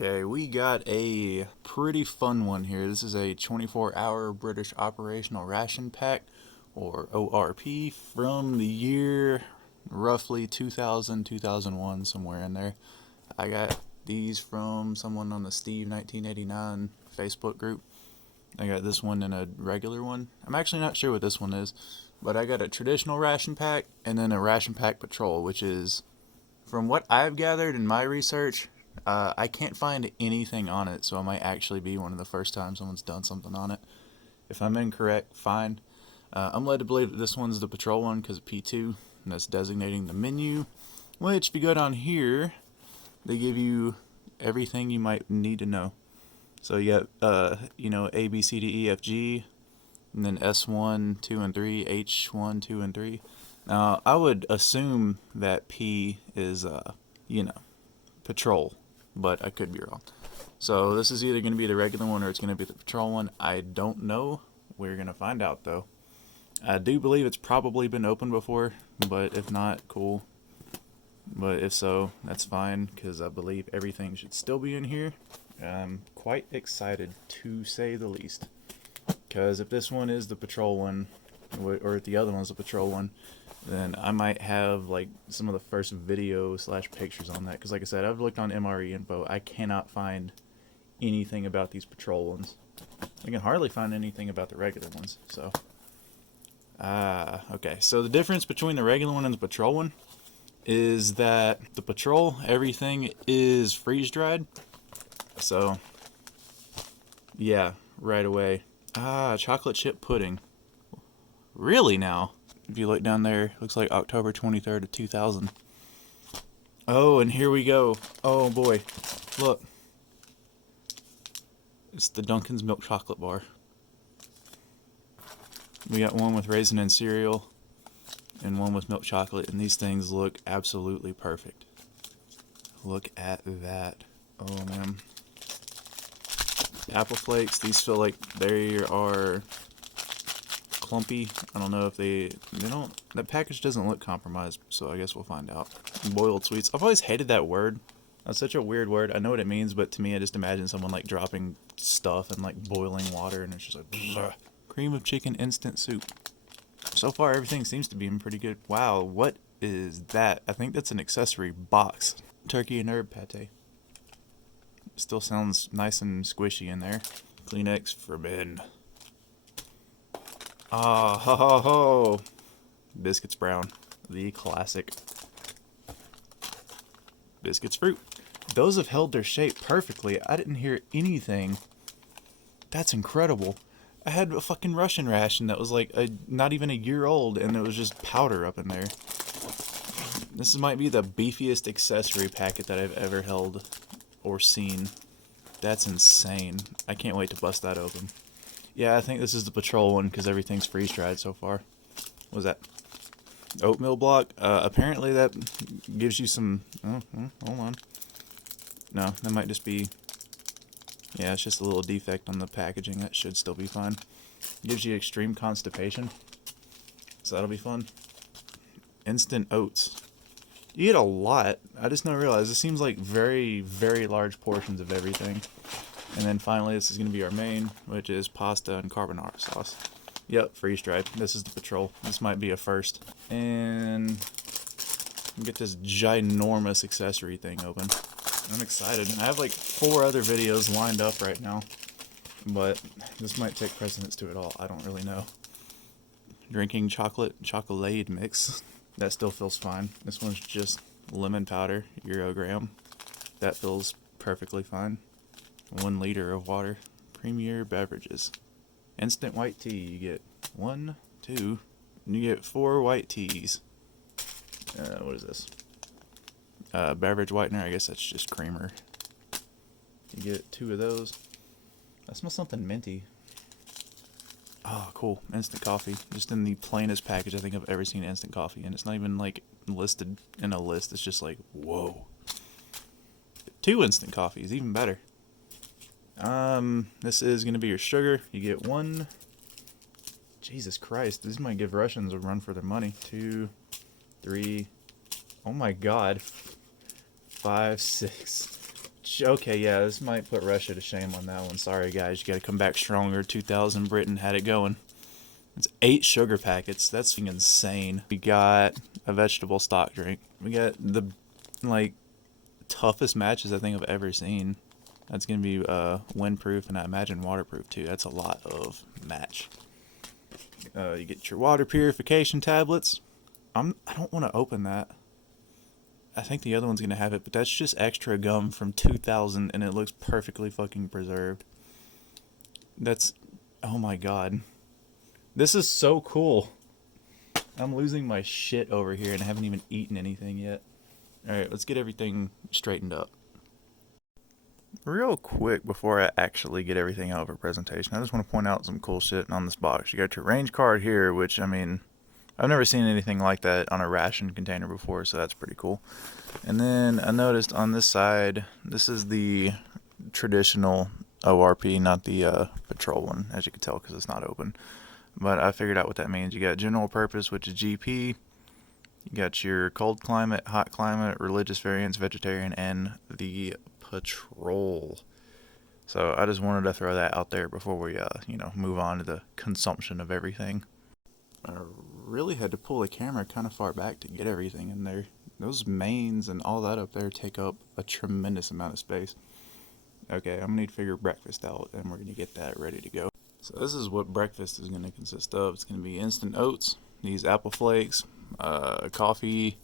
Okay, we got a pretty fun one here. This is a 24-hour British Operational Ration Pack, or ORP, from the year roughly 2000, 2001, somewhere in there. I got these from someone on the Steve 1989 Facebook group. I got this one and a regular one. I'm actually not sure what this one is, but I got a traditional ration pack and then a ration pack patrol, which is, from what I've gathered in my research, I can't find anything on it, so it might actually be one of the first times someone's done something on it. If I'm incorrect, fine. I'm led to believe that this one's the patrol one because of P2, and that's designating the menu, which, if you go down here, they give you everything you might need to know. So you got, A, B, C, D, E, F, G, and then S1, 2, and 3, H1, 2, and 3. Now, I would assume that P is, patrol, but I could be wrong. So this is either going to be the regular one or it's going to be the patrol one. I don't know. We're going to find out, though. I do believe it's probably been opened before, but if not, cool. But if so, that's fine, because I believe everything should still be in here. I'm quite excited, to say the least. Because if this one is the patrol one, or if the other one's the patrol one, then I might have like some of the first video / pictures on that. Because like I said, I've looked on MRE info. I cannot find anything about these patrol ones. I can hardly find anything about the regular ones. So, okay. So the difference between the regular one and the patrol one is that the patrol, everything is freeze dried. So, yeah, right away. Chocolate chip pudding. Really now? If you look down there, looks like October 23rd of 2000. Oh, and here we go. Oh boy, look. It's the Duncan's milk chocolate bar. We got one with raisin and cereal, and one with milk chocolate, and these things look absolutely perfect. Look at that. Oh man. Apple flakes, these feel like they are clumpy. I don't know if they don't, that package doesn't look compromised, so I guess we'll find out. Boiled sweets. I've always hated that word. That's such a weird word. I know what it means, but to me I just imagine someone like dropping stuff in like boiling water and it's just like bleh. Cream of chicken instant soup. So far everything seems to be in pretty good. Wow, what is that? I think that's an accessory box. Turkey and herb pate. Still sounds nice and squishy in there. Kleenex forbidden. Ah, ho ho ho. Biscuits brown. The classic. Biscuits fruit. Those have held their shape perfectly. I didn't hear anything. That's incredible. I had a fucking Russian ration that was like not even a year old, and it was just powder up in there. This might be the beefiest accessory packet that I've ever held or seen. That's insane. I can't wait to bust that open. Yeah, I think this is the patrol one because everything's freeze dried so far. What was that? Oatmeal block. Apparently that gives you some. Hold on. No, that might just be. Yeah, it's just a little defect on the packaging. That should still be fine. Gives you extreme constipation, so that'll be fun. Instant oats. You get a lot. I just now realized this seems like very, very large portions of everything. And then finally, this is going to be our main, which is pasta and carbonara sauce. Yep, freeze dried. This is the patrol. This might be a first. And get this ginormous accessory thing open. I'm excited. I have like 4 other videos lined up right now, but this might take precedence to it all. I don't really know. Drinking chocolate mix. That still feels fine. This one's just lemon powder, Eurogram. That feels perfectly fine. 1 liter of water. Premier beverages. Instant white tea. You get 1, 2, and you get 4 white teas. What is this? Beverage whitener. I guess that's just creamer. You get 2 of those. That smells something minty. Oh, cool. Instant coffee. Just in the plainest package I think I've ever seen instant coffee. And it's not even like listed in a list. It's just like, whoa. 2 instant coffees, even better. This is going to be your sugar. You get 1. Jesus Christ. This might give Russians a run for their money. 2, 3. Oh my god. 5, 6. Okay, yeah, this might put Russia to shame on that one. Sorry, guys. You got to come back stronger. 2000 Britain had it going. It's 8 sugar packets. That's insane. We got a vegetable stock drink. We got the, like, toughest matches I think I've ever seen. That's going to be windproof and I imagine waterproof too. That's a lot of match. You get your water purification tablets. I don't want to open that. I think the other one's going to have it, but that's just extra gum from 2000 and it looks perfectly fucking preserved. That's, oh my god. This is so cool. I'm losing my shit over here and I haven't even eaten anything yet. Alright, let's get everything straightened up. Real quick before I actually get everything out of our presentation, I just want to point out some cool shit on this box. You got your range card here, which, I mean, I've never seen anything like that on a ration container before, so that's pretty cool. And then I noticed on this side, this is the traditional ORP, not the patrol one, as you can tell because it's not open. But I figured out what that means. You got general purpose, which is GP. You got your cold climate, hot climate, religious variants, vegetarian, and the patrol. So I just wanted to throw that out there before we, move on to the consumption of everything. I really had to pull the camera kind of far back to get everything in there. Those mains and all that up there take up a tremendous amount of space. Okay, I'm gonna need to figure breakfast out, and we're gonna get that ready to go. So this is what breakfast is gonna consist of. It's gonna be instant oats, these apple flakes, coffee,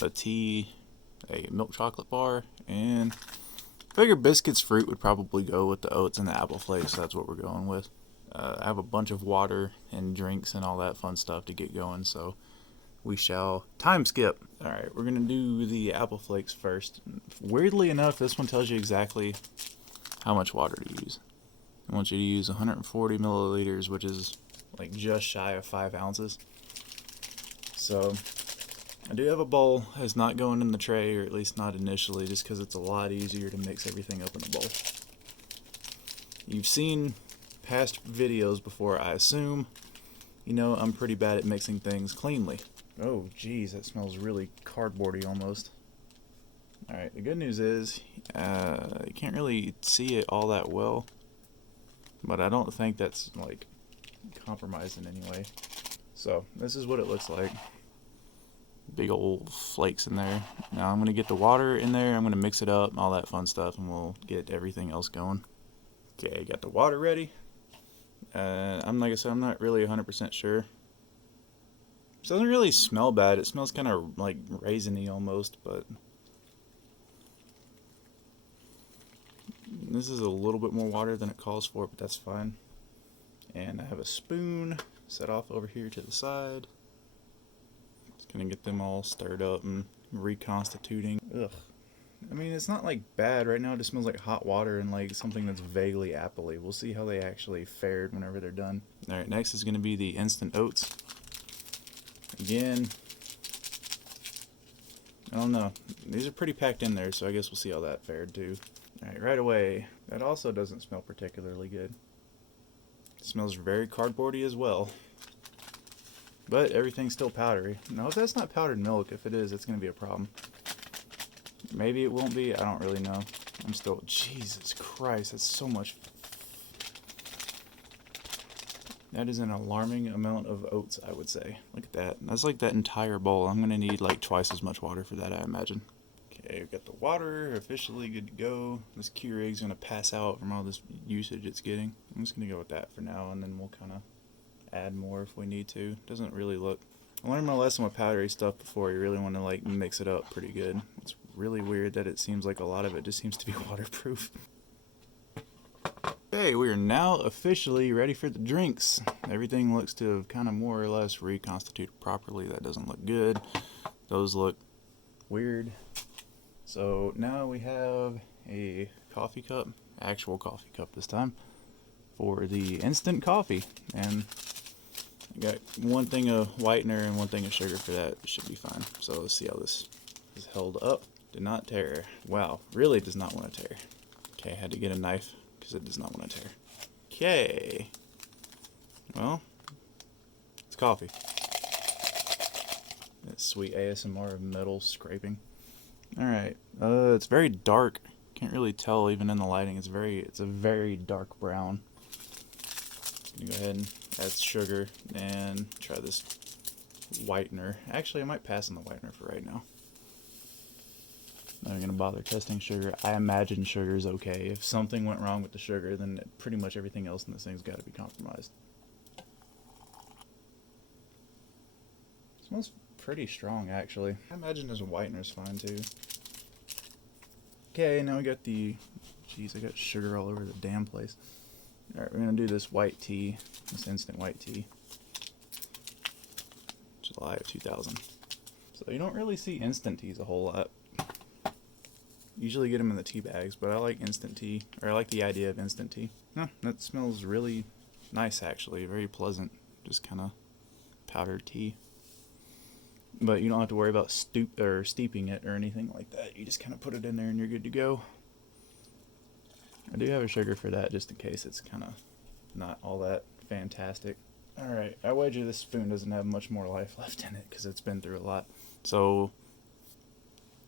a tea, a milk chocolate bar, and I figure biscuits, fruit would probably go with the oats and the apple flakes, so that's what we're going with. I have a bunch of water and drinks and all that fun stuff to get going, so we shall time skip. Alright, we're going to do the apple flakes first. Weirdly enough, this one tells you exactly how much water to use. I want you to use 140 milliliters, which is like just shy of 5 ounces. So I do have a bowl. It's not going in the tray, or at least not initially, just because it's a lot easier to mix everything up in a bowl. You've seen past videos before, I assume. You know, I'm pretty bad at mixing things cleanly. Oh, geez, that smells really cardboardy almost. Alright, the good news is, you can't really see it all that well, but I don't think that's, like, compromised in any way. So, this is what it looks like. Big old flakes in there. Now I'm going to get the water in there, I'm going to mix it up, all that fun stuff, and we'll get everything else going. Okay, got the water ready. Like I said, I'm not really 100% sure. It doesn't really smell bad. It smells kind of like raisiny almost, but this is a little bit more water than it calls for, but that's fine. And I have a spoon set off over here to the side. Just gonna get them all stirred up and reconstituting. Ugh. I mean, it's not like bad right now. It just smells like hot water and like something that's vaguely appley. We'll see how they actually fared whenever they're done. Alright, next is going to be the instant oats. Again, I don't know. These are pretty packed in there, so I guess we'll see how that fared too. Alright, right away. That also doesn't smell particularly good. It smells very cardboardy as well. But everything's still powdery. No, if that's not powdered milk, if it is, it's going to be a problem. Maybe it won't be. I don't really know. I'm still... Jesus Christ, that's so much... That is an alarming amount of oats, I would say. Look at that. That's like that entire bowl. I'm going to need like twice as much water for that, I imagine. Okay, we've got the water officially good to go. This Keurig's going to pass out from all this usage it's getting. I'm just going to go with that for now, and then we'll kind of add more if we need to. Doesn't really look... I learned my lesson with powdery stuff before. You really want to like mix it up pretty good. It's really weird that it seems like a lot of it just seems to be waterproof. Okay, we are now officially ready for the drinks. Everything looks to have kind of more or less reconstituted properly. That doesn't look good. Those look weird. So now we have a coffee cup, actual coffee cup this time, for the instant coffee. And I got one thing of whitener and one thing of sugar for that. It should be fine. So let's see how this is held up. Did not tear. Wow, really does not want to tear. Okay, I had to get a knife because it does not want to tear. Okay. Well, it's coffee. That sweet ASMR of metal scraping. Alright, it's very dark Can't really tell even in the lighting. It's a very dark brown. Go ahead and add sugar and try this whitener. Actually, I might pass on the whitener for right now. Not even gonna bother testing sugar. I imagine sugar is okay. If something went wrong with the sugar, then pretty much everything else in this thing's got to be compromised. It smells pretty strong, actually. I imagine this whitener's fine too. Okay, now we got the. Jeez, I got sugar all over the damn place. All right, we're gonna do this white tea, this instant white tea. July of 2000. So you don't really see instant teas a whole lot. Usually get them in the tea bags, but I like instant tea, or I like the idea of instant tea. No, that smells really nice actually, very pleasant. Just kind of powdered tea. But you don't have to worry about steeping it or anything like that. You just kind of put it in there and you're good to go. I do have a sugar for that just in case it's kind of not all that fantastic. Alright, I wager this spoon doesn't have much more life left in it because it's been through a lot. So,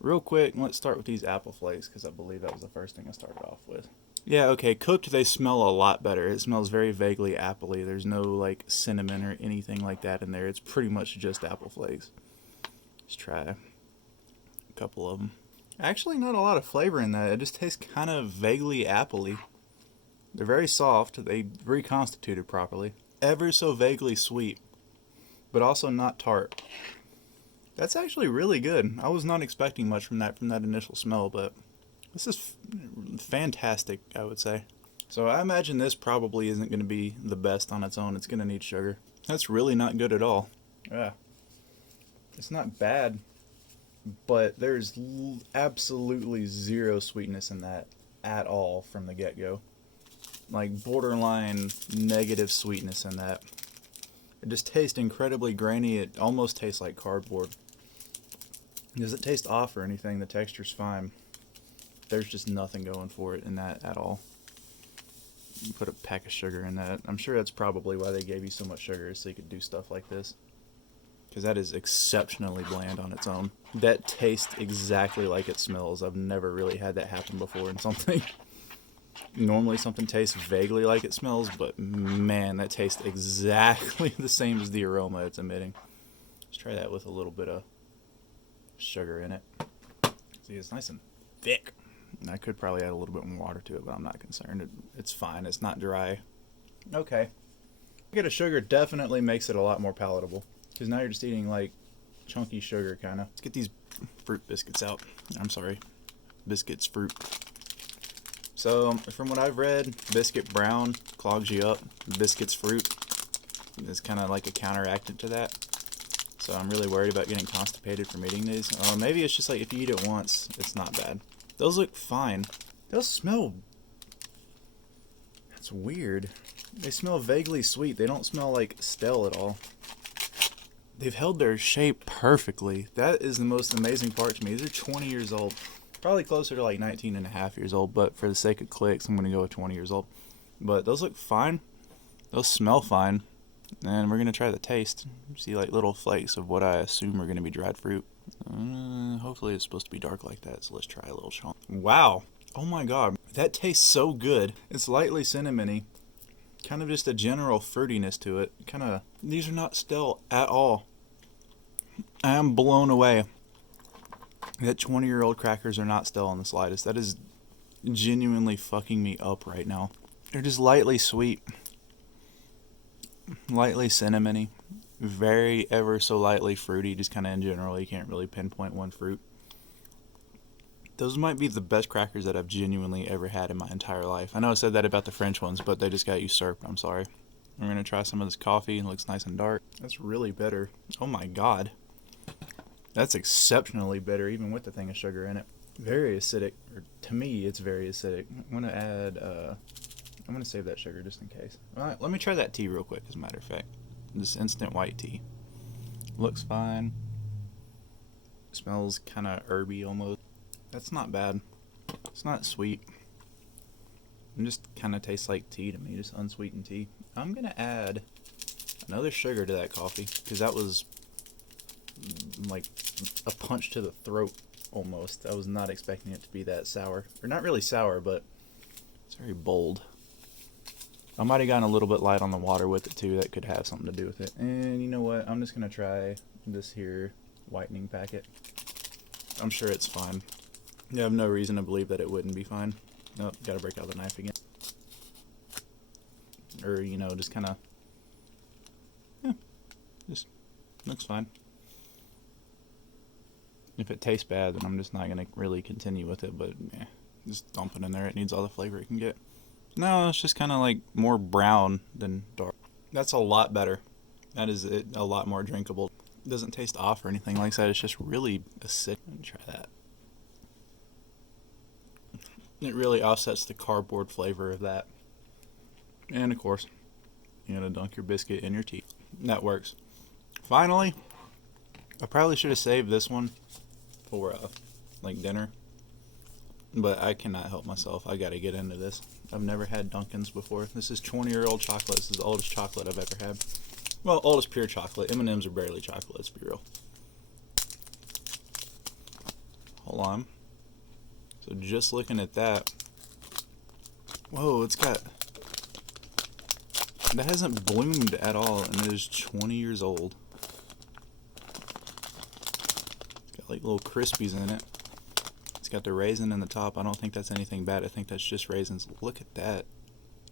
real quick, let's start with these apple flakes because I believe that was the first thing I started off with. Yeah, okay, cooked they smell a lot better. It smells very vaguely apple-y. There's no like cinnamon or anything like that in there. It's pretty much just apple flakes. Let's try a couple of them. Actually, not a lot of flavor in that. It just tastes kind of vaguely apple-y. They're very soft. They reconstituted properly. Ever so vaguely sweet, but also not tart. That's actually really good. I was not expecting much from that initial smell, but this is fantastic, I would say. So I imagine this probably isn't going to be the best on its own. It's going to need sugar. That's really not good at all. Yeah. It's not bad, but there's absolutely zero sweetness in that at all from the get-go. Like borderline negative sweetness in that. It just tastes incredibly grainy. It almost tastes like cardboard. It doesn't taste off or anything. The texture's fine. There's just nothing going for it in that at all. You put a pack of sugar in that. I'm sure that's probably why they gave you so much sugar, so you could do stuff like this. Because that is exceptionally bland on its own. That tastes exactly like it smells. I've never really had that happen before in something. Normally something tastes vaguely like it smells, but man, that tastes exactly the same as the aroma it's emitting. Let's try that with a little bit of sugar in it. See, it's nice and thick. I could probably add a little bit more water to it, but I'm not concerned. It's fine. It's not dry. Okay. Get a sugar definitely makes it a lot more palatable. Because now you're just eating like chunky sugar kind of. Let's get these fruit biscuits out. I'm sorry. Biscuits, fruit. So, from what I've read, biscuit brown clogs you up. Biscuits fruit is kind of like a counteractant to that. So I'm really worried about getting constipated from eating these. Maybe it's just like if you eat it once, it's not bad. Those look fine. Those smell... That's weird. They smell vaguely sweet. They don't smell like stale at all. They've held their shape perfectly. That is the most amazing part to me. These are 20 years old. Probably closer to like 19 and a half years old, but for the sake of clicks, I'm going to go with 20 years old. But those look fine. Those smell fine. And we're going to try the taste. See like little flakes of what I assume are going to be dried fruit. Hopefully it's supposed to be dark like that, so let's try a little chunk. Wow. Oh my god. That tastes so good. It's lightly cinnamony. Kind of just a general fruitiness to it. These are not stale at all. I am blown away that 20-year-old crackers are not stale in the slightest. That is genuinely fucking me up right now. They're just lightly sweet. Lightly cinnamony. Very ever so lightly fruity, just kind of in general. You can't really pinpoint one fruit. Those might be the best crackers that I've genuinely ever had in my entire life. I know I said that about the French ones, but they just got usurped. I'm sorry. We're going to try some of this coffee. It looks nice and dark. That's really bitter. Oh my god. That's exceptionally bitter, even with the thing of sugar in it. Very acidic. Or to me, it's very acidic. I'm going to add... I'm going to save that sugar just in case. Alright, let me try that tea real quick, as a matter of fact. This instant white tea. Looks fine. Smells kind of herby almost. That's not bad. It's not sweet. It just kind of tastes like tea to me, just unsweetened tea. I'm going to add another sugar to that coffee, because that was like a punch to the throat. almost. I was not expecting it to be that sour. Or not really sour, but it's very bold. I might have gotten a little bit light on the water with it too. That could have something to do with it. And you know what? I'm just going to try this here whitening packet. I'm sure it's fine. I have no reason to believe that it wouldn't be fine. Nope, got to break out the knife again. Or, you know, just kind of, yeah, just looks fine. If it tastes bad, then I'm just not going to really continue with it, but yeah, just dump it in there. It needs all the flavor it can get. No, it's just kind of like more brown than dark. That's a lot better. That is it, a lot more drinkable. It doesn't taste off or anything like that. It's just really acidic. Let me try that. It really offsets the cardboard flavor of that. And of course, you gotta dunk your biscuit in your tea. That works. Finally, I probably should have saved this one for like dinner, but I cannot help myself. I gotta get into this. I've never had Duncan's before. This is 20-year-old chocolate. This is the oldest chocolate I've ever had. Well, oldest pure chocolate. M&M's are barely chocolate, let's be real. Hold on. So just looking at that, whoa, it's got, that hasn't bloomed at all, and it is 20 years old. It's got like little crispies in it. It's got the raisin in the top. I don't think that's anything bad. I think that's just raisins. Look at that.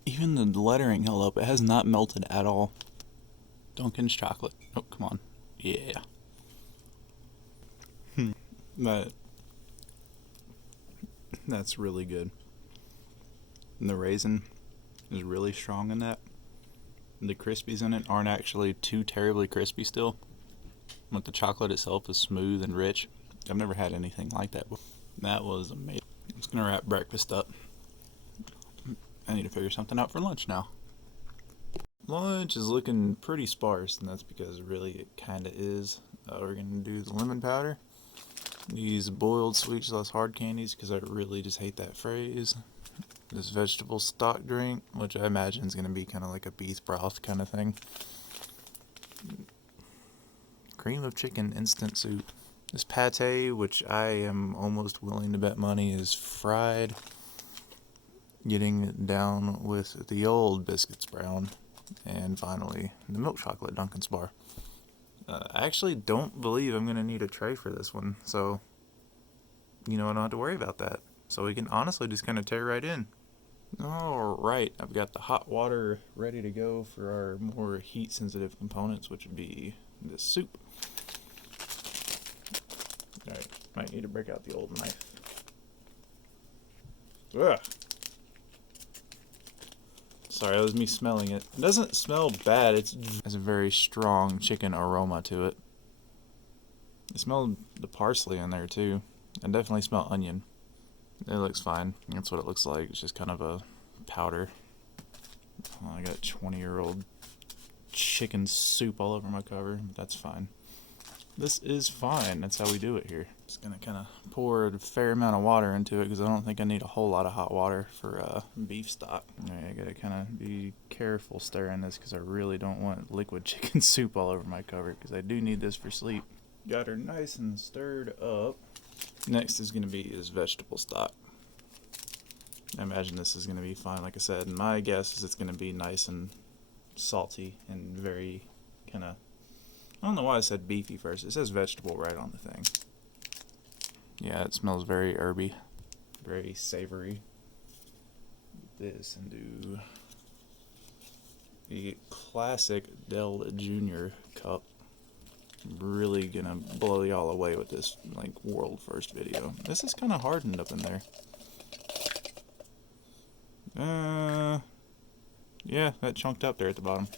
Even the lettering held up. It has not melted at all. Duncan's chocolate. Oh, come on. Yeah. But that's really good. And the raisin is really strong in that. The crispies in it aren't actually too terribly crispy still. But the chocolate itself is smooth and rich. I've never had anything like that before. That was amazing. I'm just gonna wrap breakfast up. I need to figure something out for lunch now. Lunch is looking pretty sparse, and that's because really it kinda is. We're gonna do the lemon powder. These boiled sweet sauce hard candies, because I really just hate that phrase. This vegetable stock drink, which I imagine is gonna be kind of like a beef broth kind of thing. Cream of chicken instant soup. This pate, which I am almost willing to bet money is fried. Getting down with the old biscuits brown. And finally, the milk chocolate Duncan's bar. I actually don't believe I'm going to need a tray for this one, so, you know, I don't have to worry about that. So we can honestly just kind of tear right in. Alright, I've got the hot water ready to go for our more heat-sensitive components, which would be the soup. Alright, might need to break out the old knife. Ugh. Sorry, that was me smelling it. It doesn't smell bad. It has a very strong chicken aroma to it. I smell the parsley in there too. I definitely smell onion. It looks fine. That's what it looks like. It's just kind of a powder. Oh, I got 20-year-old chicken soup all over my cover. That's fine. This is fine. That's how we do it here. Just gonna kind of pour a fair amount of water into it because I don't think I need a whole lot of hot water for beef stock. Alright, I gotta kind of be careful stirring this because I really don't want liquid chicken soup all over my cover because I do need this for sleep. Got her nice and stirred up. Next is gonna be this vegetable stock. I imagine this is gonna be fine. Like I said, my guess is it's gonna be nice and salty and very kind of, I don't know why I said beefy first. It says vegetable right on the thing. Yeah, it smells very herby. Very savory. This and do the classic Del Jr. cup. I'm really gonna blow y'all away with this like world first video. This is kind of hardened up in there. Yeah, that chunked up there at the bottom.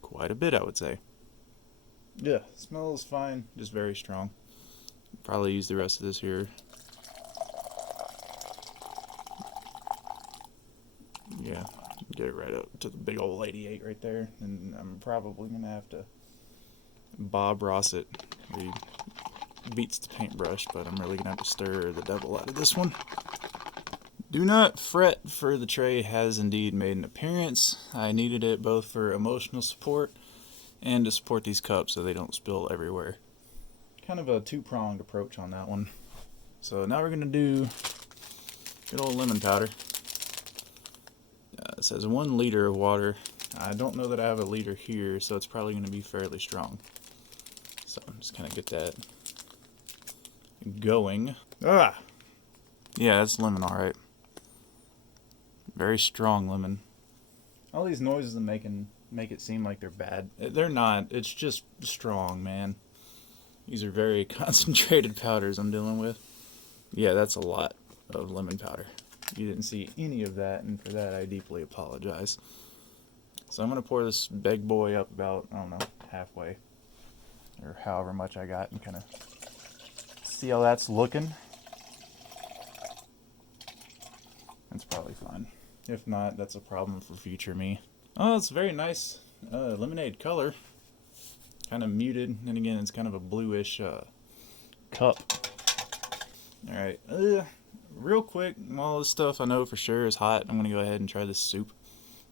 Quite a bit, I would say. Yeah, smells fine, just very strong. Probably use the rest of this here. Yeah, get it right up to the big old 88 right there, and I'm probably gonna have to Bob Ross it. He beats the paintbrush, but I'm really gonna have to stir the devil out of this one. Do not fret, for the tray has indeed made an appearance. I needed it both for emotional support and to support these cups so they don't spill everywhere. kind of a two-pronged approach on that one. So now we're going to do good old lemon powder. It says 1 liter of water. I don't know that I have a liter here, so it's probably going to be fairly strong. So I'm just kind of get that going. Ah! Yeah, it's lemon, alright. Very strong lemon. All these noises are make it seem like they're bad. They're not. It's just strong, man. These are very concentrated powders I'm dealing with. Yeah, that's a lot of lemon powder. You didn't see any of that, and for that I deeply apologize. So I'm going to pour this big boy up about, I don't know, halfway. Or however much I got, and kind of see how that's looking. That's probably fine. If not, that's a problem for future me. Oh, it's very nice lemonade color. Kind of muted, and again, it's kind of a bluish cup. Alright, real quick, all this stuff I know for sure is hot. I'm going to go ahead and try this soup,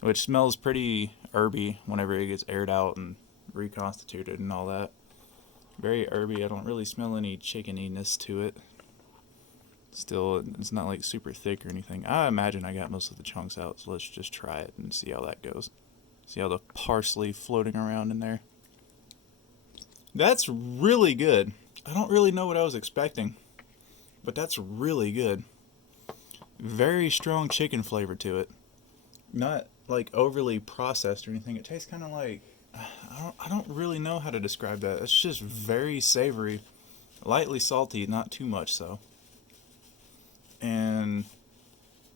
which smells pretty herby whenever it gets aired out and reconstituted and all that. Very herby. I don't really smell any chickeniness to it. Still, it's not like super thick or anything. I imagine I got most of the chunks out, so let's just try it and see how that goes. See how the parsley floating around in there. That's really good. I don't really know what I was expecting, but that's really good. Very strong chicken flavor to it. Not like overly processed or anything. It tastes kind of like, I don't really know how to describe that. It's just very savory, lightly salty, not too much so. And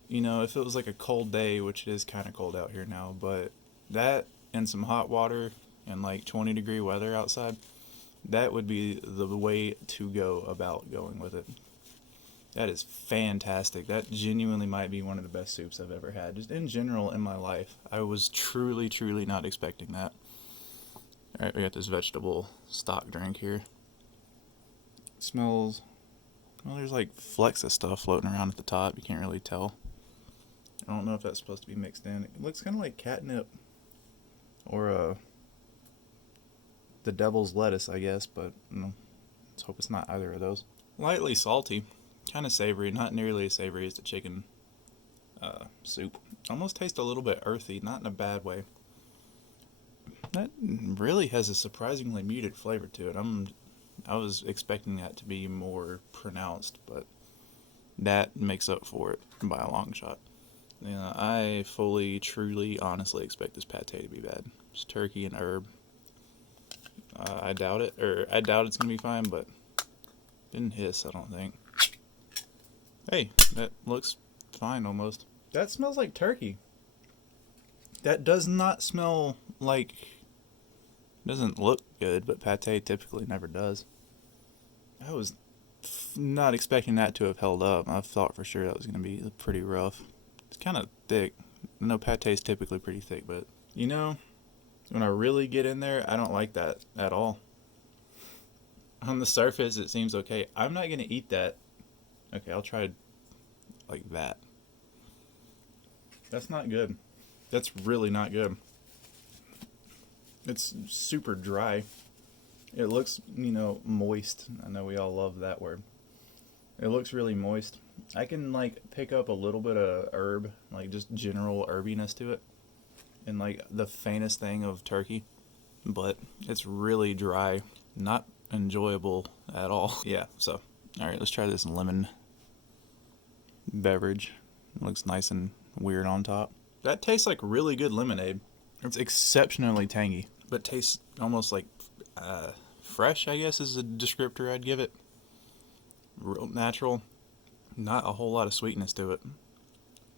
you know, if it was like a cold day, which it is kind of cold out here now, but that and some hot water and like 20-degree weather outside, that would be the way to go about going with it. That is fantastic. That genuinely might be one of the best soups I've ever had. Just in general in my life. I was truly, truly not expecting that. Alright, we got this vegetable stock drink here. It smells, well, there's like flecks of stuff floating around at the top. You can't really tell. I don't know if that's supposed to be mixed in. It looks kind of like catnip. Or the devil's lettuce, I guess, but no, let's hope it's not either of those. Lightly salty. Kind of savory, not nearly as savory as the chicken soup. Almost tastes a little bit earthy, not in a bad way. That really has a surprisingly muted flavor to it. I was expecting that to be more pronounced, but that makes up for it by a long shot. You know, I fully, truly, honestly expect this pate to be bad. It's turkey and herb. I doubt it, or I doubt it's gonna be fine, but didn't hiss, I don't think. Hey, that looks fine almost. That smells like turkey. That does not smell like, doesn't look good, but pate typically never does. I was not expecting that to have held up. I thought for sure that was going to be pretty rough. It's kind of thick. I know pate is typically pretty thick, but you know, when I really get in there, I don't like that at all. On the surface, it seems okay. I'm not going to eat that. Okay, I'll try like that. That's not good. That's really not good. It's super dry. It looks, you know, moist. I know we all love that word. It looks really moist. I can like pick up a little bit of herb, like just general herbiness to it, and like the faintest thing of turkey, but it's really dry. Not enjoyable at all. Yeah, so alright, let's try this lemon beverage. It looks nice and weird on top. That tastes like really good lemonade. It's exceptionally tangy, but tastes almost like fresh, I guess is a descriptor I'd give it. Real natural. Not a whole lot of sweetness to it.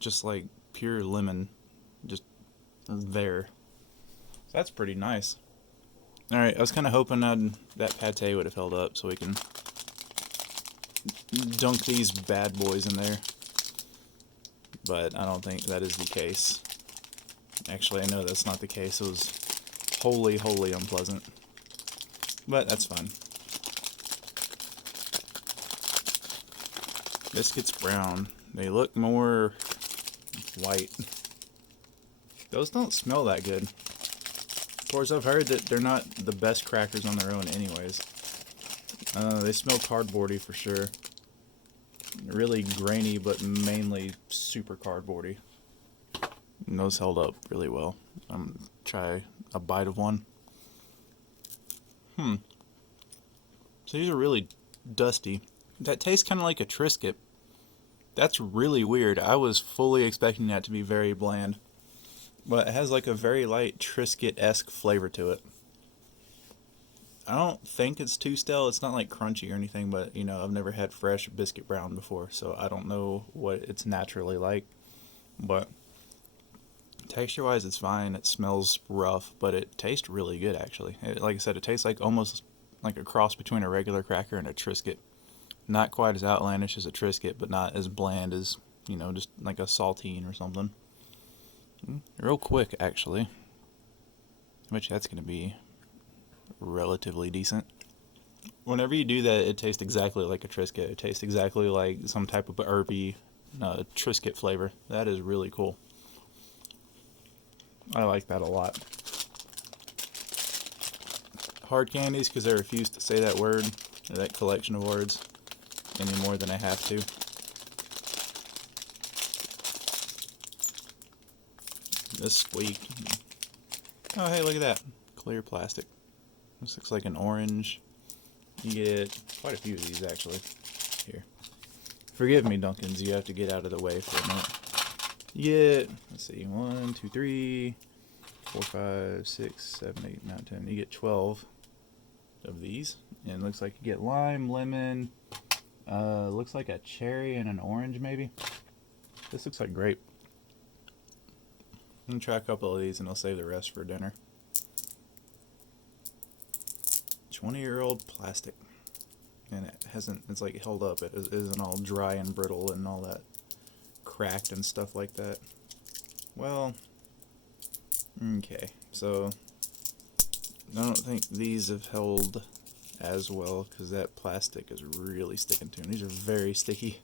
Just like pure lemon. Just there. So that's pretty nice. Alright, I was kind of hoping that pate would have held up so we can dunk these bad boys in there. But I don't think that is the case. Actually, I know that's not the case. It was wholly, wholly unpleasant. But that's fine. Biscuits brown. They look more white. Those don't smell that good. Of course, I've heard that they're not the best crackers on their own anyways. They smell cardboardy for sure. Really grainy, but mainly super cardboardy. And those held up really well. I'm gonna try a bite of one. So these are really dusty. That tastes kind of like a Triscuit. That's really weird. I was fully expecting that to be very bland. But it has like a very light Triscuit-esque flavor to it. I don't think it's too stale. It's not like crunchy or anything, but you know, I've never had fresh biscuit brown before, so I don't know what it's naturally like. But texture-wise, it's fine. It smells rough, but it tastes really good actually. Like I said, it tastes like almost like a cross between a regular cracker and a Triscuit. Not quite as outlandish as a Triscuit, but not as bland as, you know, just like a saltine or something. Real quick, actually. I bet you that's going to be relatively decent. Whenever you do that, it tastes exactly like a Triscuit. It tastes exactly like some type of herby Triscuit flavor. That is really cool. I like that a lot. Hard candies, because I refuse to say that word, or that collection of words, any more than I have to. This squeak. Oh, hey, look at that. Clear plastic. This looks like an orange. You get quite a few of these, actually. Here. Forgive me, Duncans. You have to get out of the way for a minute. You get, let's see, 1, 2, 3, 4, 5, 6, 7, 8, 9, 10. You get 12 of these. And it looks like you get lime, lemon, looks like a cherry and an orange, maybe. This looks like grape. I'm going to try a couple of these and I'll save the rest for dinner. 20-year-old plastic. And it hasn't, it's like held up. It isn't all dry and brittle and all that cracked and stuff like that. Well, okay. So, I don't think these have held as well because that plastic is really sticking to them. These are very sticky.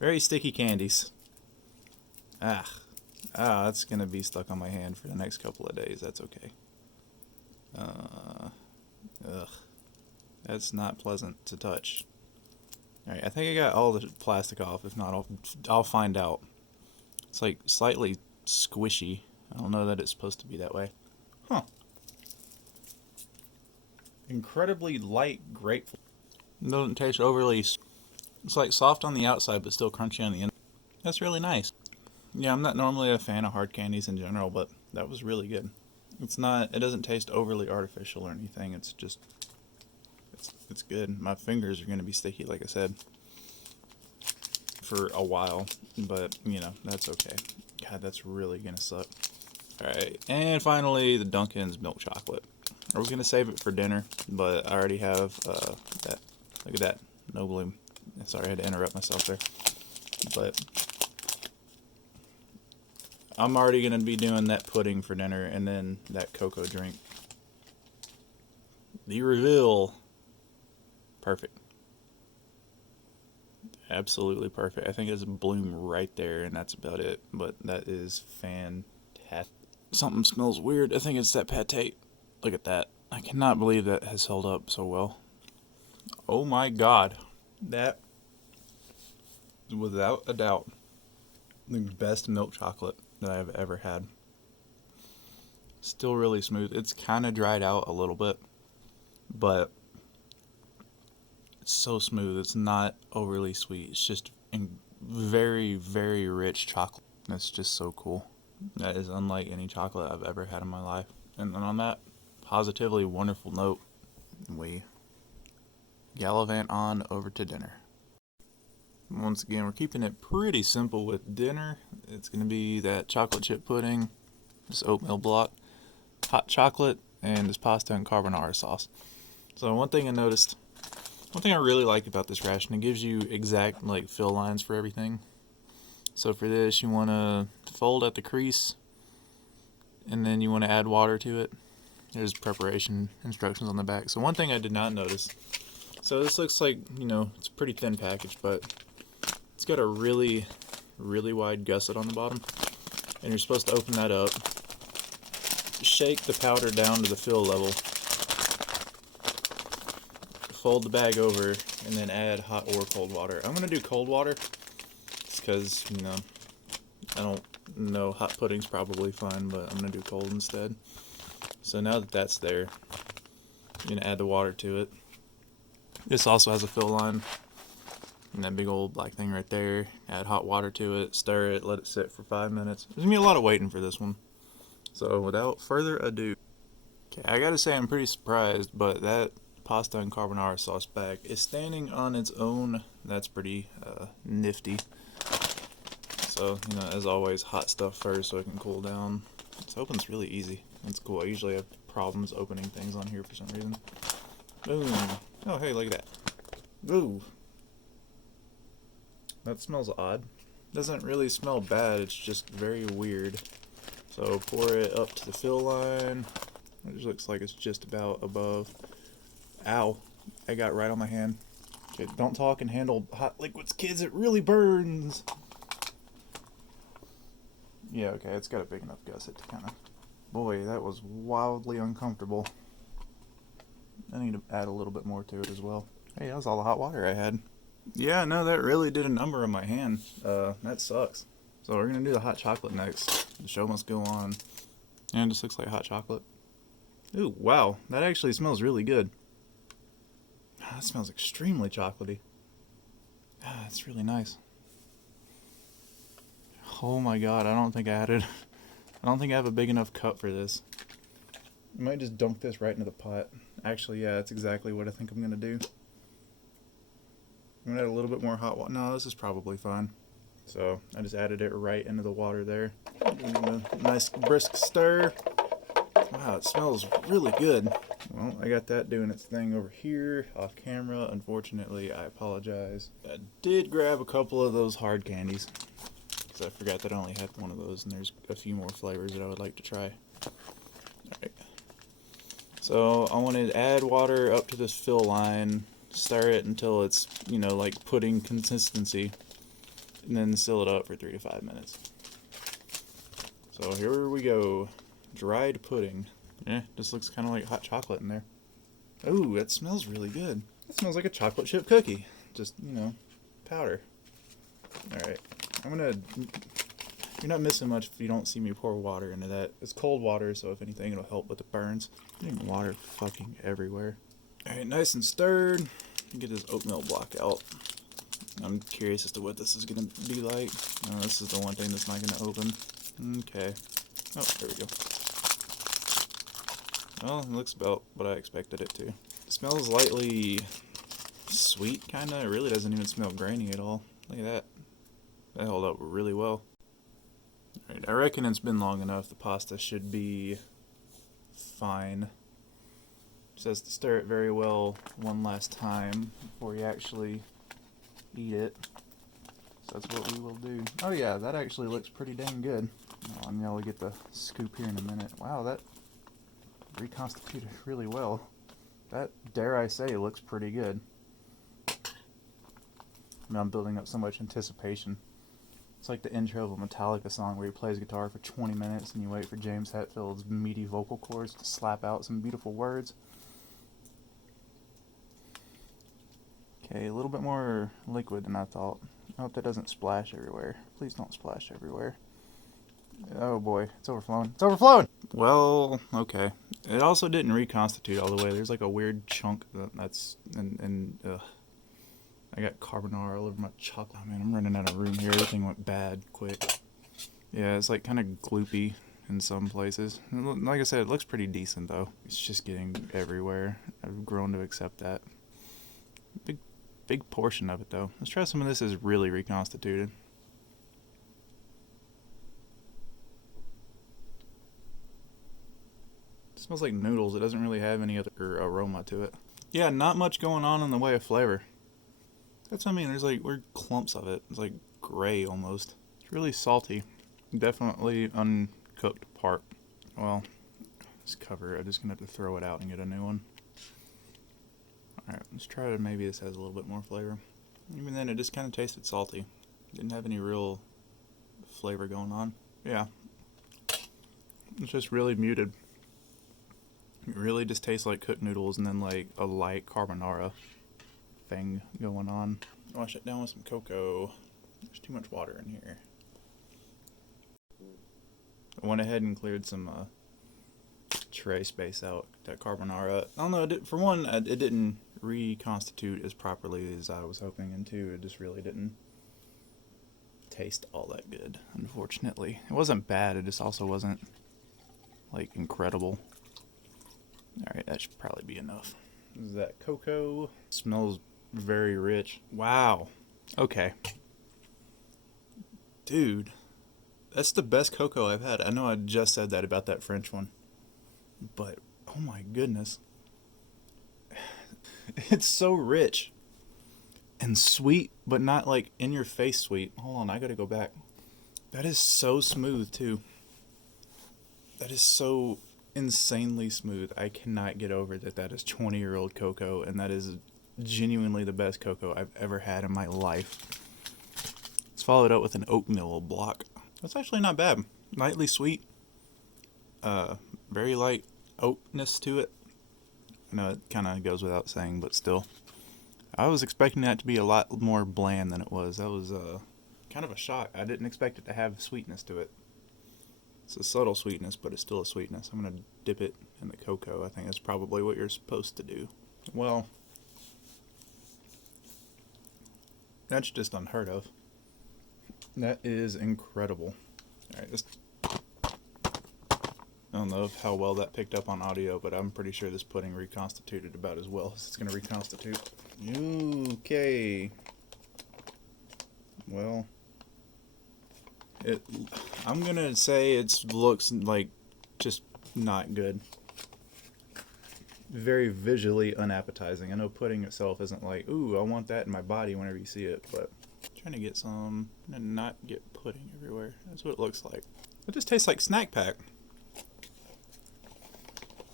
Very sticky candies. That's going to be stuck on my hand for the next couple of days. That's okay. Ugh. That's not pleasant to touch. Alright, I think I got all the plastic off. If not, I'll find out. It's like slightly squishy. I don't know that it's supposed to be that way. Huh. Incredibly light grape. It doesn't taste overly... It's like soft on the outside, but still crunchy on the inside. That's really nice. Yeah, I'm not normally a fan of hard candies in general, but that was really good. It's not... It doesn't taste overly artificial or anything. It's just... It's good. My fingers are going to be sticky, like I said, for a while, but, you know, that's okay. God, that's really going to suck. Alright, and finally, the Duncan's milk chocolate. I was going to save it for dinner, but I already have that. Look at that. No bloom. Sorry, I had to interrupt myself there. But I'm already going to be doing that pudding for dinner, and then that cocoa drink. The reveal... Perfect. Absolutely perfect. I think it's a bloom right there, and that's about it. But that is fantastic. Something smells weird. I think it's that pate. Look at that. I cannot believe that has held up so well. Oh my god. That is without a doubt the best milk chocolate that I've ever had. Still really smooth. It's kind of dried out a little bit, but it's so smooth. It's not overly sweet. It's just very, very rich chocolate. That's just so cool. That is unlike any chocolate I've ever had in my life. And then on that positively wonderful note, we gallivant on over to dinner. Once again, we're keeping it pretty simple with dinner. It's going to be that chocolate chip pudding, this oatmeal block, hot chocolate, and this pasta and carbonara sauce. So one thing I really like about this ration, it gives you exact like fill lines for everything. So for this, you want to fold at the crease, and then you want to add water to it. There's preparation instructions on the back. So one thing I did not notice, so this looks like, you know, it's a pretty thin package, but it's got a really, really wide gusset on the bottom, and you're supposed to open that up, shake the powder down to the fill level, fold the bag over, and then add hot or cold water. I'm going to do cold water, because, you know, I don't know, hot pudding's probably fine, but I'm going to do cold instead. So now that that's there, I'm going to add the water to it. This also has a fill line, and that big old black thing right there. Add hot water to it, stir it, let it sit for 5 minutes. There's going to be a lot of waiting for this one. So without further ado, okay, I gotta say I'm pretty surprised, but that pasta and carbonara sauce bag is standing on its own. That's pretty nifty. So, you know, as always, hot stuff first so it can cool down. This opens really easy. That's cool. I usually have problems opening things on here for some reason. Boom. Oh, hey, look at that. Ooh. That smells odd. Doesn't really smell bad, it's just very weird. So pour it up to the fill line. It just looks like it's just about above. Ow. I got right on my hand. Okay, don't talk and handle hot liquids, kids. It really burns. Yeah, okay, it's got a big enough gusset to kind of... Boy, that was wildly uncomfortable. I need to add a little bit more to it as well. Hey, that was all the hot water I had. Yeah, no, that really did a number on my hand. That sucks. So we're going to do the hot chocolate next. The show must go on. And it just looks like hot chocolate. Ooh, wow. That actually smells really good. That smells extremely chocolatey. That's really nice. Oh my god, I don't think I have a big enough cup for this. I might just dunk this right into the pot. Actually, yeah, that's exactly what I think I'm going to do. I'm going to add a little bit more hot water. No, this is probably fine. So I just added it right into the water there. Give it a nice brisk stir. Wow, it smells really good. Well, I got that doing its thing over here off camera. Unfortunately, I apologize. I did grab a couple of those hard candies because I forgot that I only had one of those, and there's a few more flavors that I would like to try. Alright. So I want to add water up to this fill line, stir it until it's, you know, like pudding consistency. And then seal it up for 3 to 5 minutes. So here we go. Dried pudding. Yeah, just looks kind of like hot chocolate in there. Ooh, that smells really good. It smells like a chocolate chip cookie. Just, you know, powder. Alright. You're not missing much if you don't see me pour water into that. It's cold water, so if anything, it'll help with the burns. Getting water fucking everywhere. Alright, nice and stirred. Get this oatmeal block out. I'm curious as to what this is going to be like. This is the one thing that's not going to open. Okay. Oh, there we go. Well, it looks about what I expected it to. It smells lightly sweet, kind of. It really doesn't even smell grainy at all. Look at that. That held up really well. Alright, I reckon it's been long enough. The pasta should be fine. It says to stir it very well one last time before you actually eat it. So that's what we will do. Oh yeah, that actually looks pretty dang good. Oh, I'm gonna get the scoop here in a minute. Wow, that reconstituted really well. That, dare I say, looks pretty good. I mean, I'm building up so much anticipation. It's like the intro of a Metallica song where he plays guitar for 20 minutes and you wait for James Hetfield's meaty vocal cords to slap out some beautiful words. Okay, a little bit more liquid than I thought. I hope that doesn't splash everywhere. Please don't splash everywhere. Oh boy, it's overflowing. It's overflowing! Well, okay. It also didn't reconstitute all the way. There's like a weird chunk that's... I got carbonara all over my chocolate. Oh, man, I'm running out of room here. Everything went bad quick. Yeah, it's like kind of gloopy in some places. Like I said, it looks pretty decent though. It's just getting everywhere. I've grown to accept that. Big portion of it though. Let's try some of this as really reconstituted. It smells like noodles. It doesn't really have any other aroma to it. Yeah, not much going on in the way of flavor. That's what I mean. There's like weird clumps of it. It's like gray almost. It's really salty. Definitely uncooked part. Well, this cover, I'm just gonna have to throw it out and get a new one. Alright, let's try to, maybe this has a little bit more flavor. Even then, it just kind of tasted salty. Didn't have any real flavor going on. Yeah. It's just really muted. It really just tastes like cooked noodles and then like a light carbonara thing going on. Wash it down with some cocoa. There's too much water in here. I went ahead and cleared some tray space out. That carbonara, I don't know, for one, it didn't reconstitute as properly as I was hoping, and two, it just really didn't taste all that good, unfortunately. It wasn't bad, it just also wasn't like incredible. Alright, that should probably be enough. This is that cocoa. Smells very rich. Wow. Okay. Dude, that's the best cocoa I've had. I know I just said that about that French one, but oh my goodness. It's so rich and sweet, but not like in your face sweet. Hold on, I gotta go back. That is so smooth too. That is so insanely smooth. I cannot get over that. That is 20-year-old cocoa, and that is genuinely the best cocoa I've ever had in my life. It's followed up with an oatmeal block. That's actually not bad. Lightly sweet. Very light oatness to it. I know it kind of goes without saying, but still. I was expecting that to be a lot more bland than it was. That was kind of a shock. I didn't expect it to have sweetness to it. It's a subtle sweetness, but it's still a sweetness. I'm going to dip it in the cocoa. I think that's probably what you're supposed to do. Well, that's just unheard of. That is incredible. Alright, I don't know how well that picked up on audio, but I'm pretty sure this pudding reconstituted about as well as it's going to reconstitute. Okay. Well, I'm going to say it looks like just not good. Very visually unappetizing. I know pudding itself isn't like, ooh, I want that in my body whenever you see it, but I'm trying to get some and not get pudding everywhere. That's what it looks like. It just tastes like snack pack.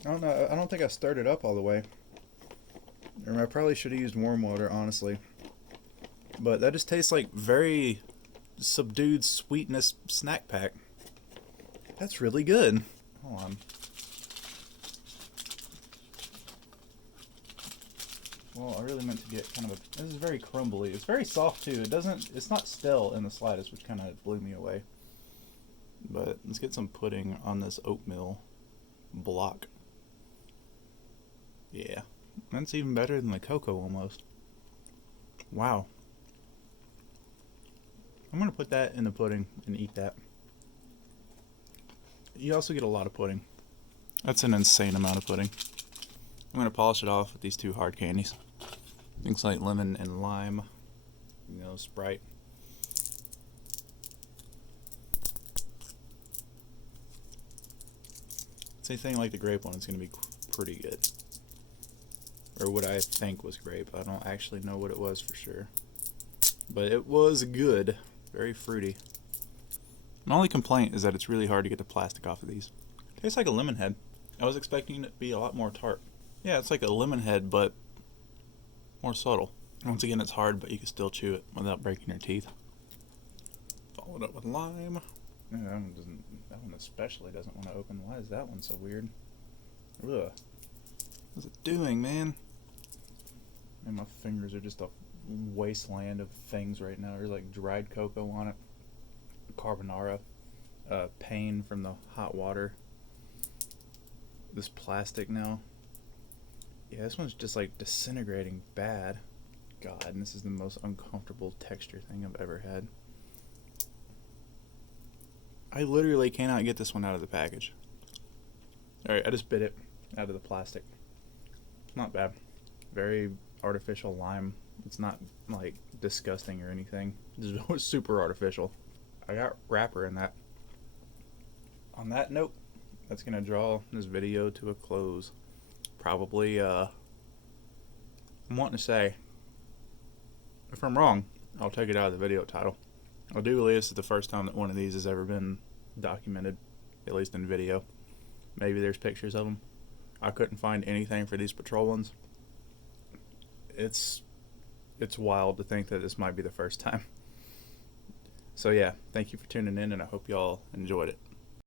I don't know. I don't think I stirred it up all the way. Or I probably should have used warm water, honestly. But that just tastes like very subdued sweetness snack pack. That's really good. Hold on. Well, I really meant to get kind of a... This is very crumbly. It's very soft, too. It's not stale in the slightest, which kind of blew me away. But let's get some pudding on this oatmeal block. Yeah. That's even better than the cocoa, almost. Wow. I'm going to put that in the pudding and eat that. You also get a lot of pudding. That's an insane amount of pudding. I'm going to polish it off with these two hard candies. Things like lemon and lime. You know, Sprite. Same thing like the grape one. It's going to be pretty good. Or what I think was grape. I don't actually know what it was for sure. But it was good. Very fruity. My only complaint is that it's really hard to get the plastic off of these. Tastes like a lemon head. I was expecting it to be a lot more tart. Yeah, it's like a lemon head, but more subtle. Once again, it's hard, but you can still chew it without breaking your teeth. Followed up with lime. Yeah, that one especially doesn't want to open. Why is that one so weird? Ugh. What's it doing, man? Man, my fingers are just a wasteland of things right now. There's like dried cocoa on it. Carbonara. Pain from the hot water. This plastic now. Yeah, this one's just like disintegrating bad. God, and this is the most uncomfortable texture thing I've ever had. I literally cannot get this one out of the package. Alright, I just bit it out of the plastic. Not bad. Very artificial lime. It's not like disgusting or anything. It's super artificial. I got wrapper in that. On that note, that's gonna draw this video to a close. Probably, I'm wanting to say, if I'm wrong, I'll take it out of the video title. I do believe this is the first time that one of these has ever been documented, at least in video. Maybe there's pictures of them. I couldn't find anything for these patrol ones. It's wild to think that this might be the first time. So yeah, thank you for tuning in, and I hope y'all enjoyed it.